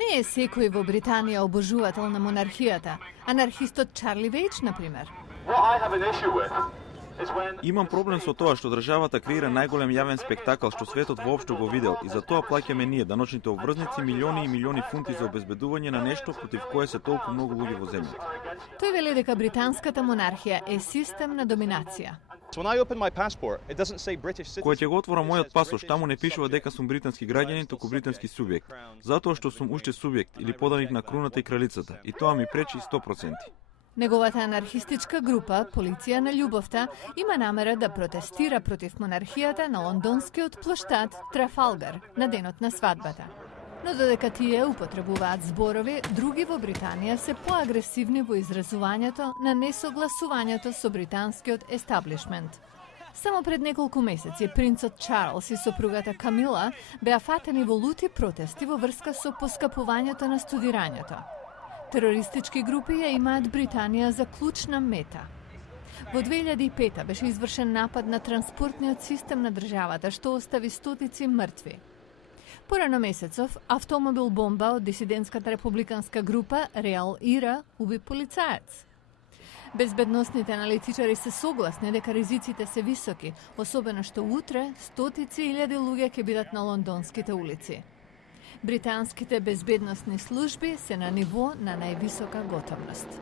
Не е секој во Британија обожувател на монархијата. Анархистот Чарли Вејч, например. Имам проблем со тоа што државата креира најголем јавен спектакл што светот воопшто го видел и за тоа плаќаме ние, даночните обврзници, милиони и милиони фунти за обезбедување на нешто против кое се толку многу луѓе во земјата. Тој вели дека британската монархија е систем на доминација. Кога ќе го отворам мојот пасош, таму не пишува дека сум британски граѓанин, туку британски субјект, затоа што сум уште субјект или поданик на круната и кралицата, и тоа ми пречи 100%. Неговата анархистичка група, Полиција на љубовта, има намера да протестира против монархијата на лондонскиот плоштад Трафалгар на денот на свадбата. Но додека тие употребуваат зборови, други во Британија се поагресивни во изразувањето на несогласувањето со британскиот естаблишмент. Само пред неколку месеци принцот Чарлс и сопругата Камила беа фатени во лути протести во врска со поскапувањето на студирањето. Терористички групи ја имаат Британија за клучна мета. Во 2005 беше извршен напад на транспортниот систем на државата, што остави стотици мртви. Порано месецов, автомобил бомба од дисидентската републиканска група Реал Ира уби полицаец. Безбедносните аналитичари се согласни дека ризиците се високи, особено што утре стотици илјади луѓе ќе бидат на лондонските улици. Британските безбедносни служби се на ниво на највисока готовност.